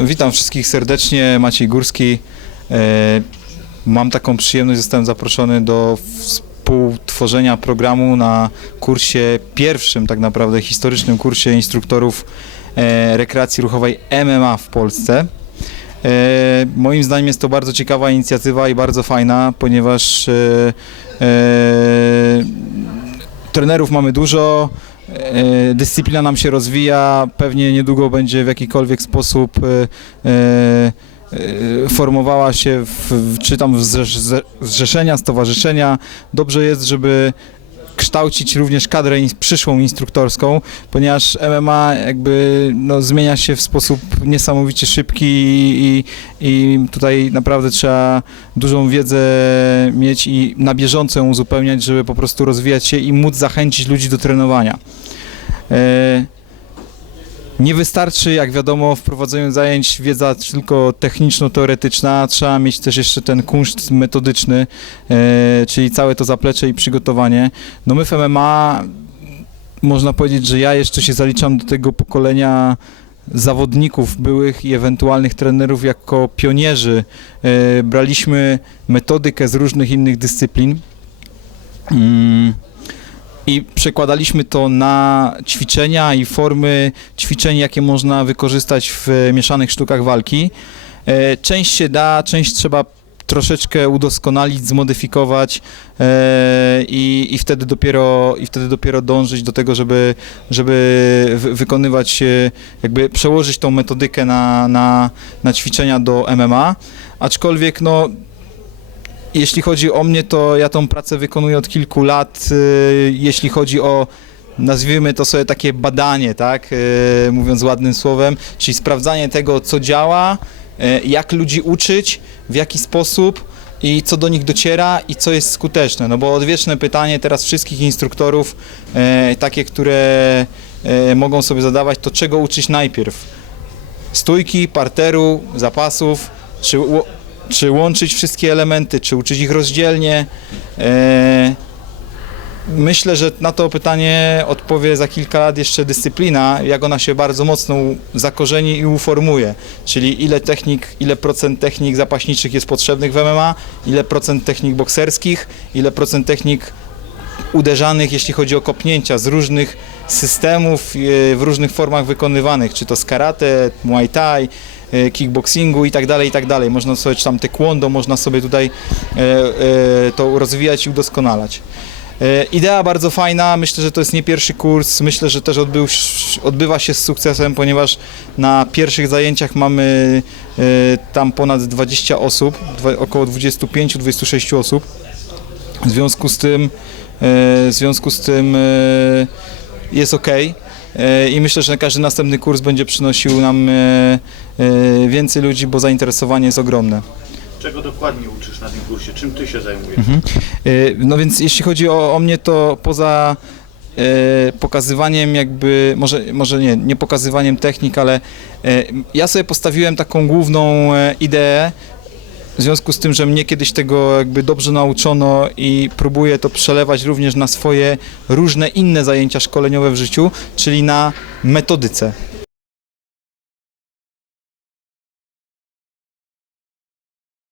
Witam wszystkich serdecznie, Maciej Górski. E, Mam taką przyjemność, zostałem zaproszony do współtworzenia programu na kursie pierwszym, tak naprawdę historycznym kursie instruktorów e, rekreacji ruchowej MMA w Polsce. E, Moim zdaniem jest to bardzo ciekawa inicjatywa i bardzo fajna, ponieważ trenerów mamy dużo, dyscyplina nam się rozwija, pewnie niedługo będzie w jakikolwiek sposób e, e, e, formowała się w, czy tam w zrzeszenia, stowarzyszenia. Dobrze jest, żeby kształcić również kadrę przyszłą instruktorską, ponieważ MMA jakby no, zmienia się w sposób niesamowicie szybki i, i tutaj naprawdę trzeba dużą wiedzę mieć i na bieżąco ją uzupełniać, żeby po prostu rozwijać się i móc zachęcić ludzi do trenowania. E, nie wystarczy, jak wiadomo, w prowadzeniu zajęć wiedza tylko techniczno-teoretyczna, trzeba mieć też jeszcze ten kunszt metodyczny, e, czyli całe to zaplecze i przygotowanie. No my w MMA, można powiedzieć, że ja jeszcze się zaliczam do tego pokolenia zawodników byłych i ewentualnych trenerów jako pionierzy. E, braliśmy metodykę z różnych innych dyscyplin. Mm. I przekładaliśmy to na ćwiczenia i formy ćwiczeń, jakie można wykorzystać w mieszanych sztukach walki. E, Część się da, część trzeba troszeczkę udoskonalić, zmodyfikować e, i, i, wtedy dopiero, i wtedy dopiero dążyć do tego, żeby, żeby wy- wykonywać, e, jakby przełożyć tą metodykę na, na, na ćwiczenia do MMA. Aczkolwiek no, jeśli chodzi o mnie, to ja tą pracę wykonuję od kilku lat. y, Jeśli chodzi o nazwijmy to sobie takie badanie, tak, y, mówiąc ładnym słowem, czyli sprawdzanie tego, co działa, y, jak ludzi uczyć, w jaki sposób i co do nich dociera i co jest skuteczne. No bo odwieczne pytanie teraz wszystkich instruktorów, takie, które mogą sobie zadawać, to czego uczyć najpierw? Stójki, parteru, zapasów, czy, czy łączyć wszystkie elementy, czy uczyć ich rozdzielnie. E, Myślę, że na to pytanie odpowie za kilka lat jeszcze dyscyplina, jak ona się bardzo mocno zakorzeni i uformuje. Czyli ile technik, ile procent technik zapaśniczych jest potrzebnych w MMA, ile procent technik bokserskich, ile procent technik uderzanych, jeśli chodzi o kopnięcia z różnych systemów, e, w różnych formach wykonywanych, czy to z karate, muay thai, kickboxingu i tak dalej, i tak dalej. Można sobie, czy tam taekwondo, można sobie tutaj e, e, to rozwijać i udoskonalać. E, Idea bardzo fajna, myślę, że to jest nie pierwszy kurs, myślę, że też odbył, odbywa się z sukcesem, ponieważ na pierwszych zajęciach mamy e, tam ponad 20 osób, około 25-26 osób. W związku z tym, e, w związku z tym e, jest ok. I myślę, że każdy następny kurs będzie przynosił nam e, e, więcej ludzi, bo zainteresowanie jest ogromne. Czego dokładnie uczysz na tym kursie? Czym ty się zajmujesz? Mhm. E, No więc jeśli chodzi o, o mnie, to poza e, pokazywaniem jakby, może, może nie, nie pokazywaniem technik, ale e, ja sobie postawiłem taką główną e, ideę, w związku z tym, że mnie kiedyś tego jakby dobrze nauczono i próbuję to przelewać również na swoje różne inne zajęcia szkoleniowe w życiu, czyli na metodyce.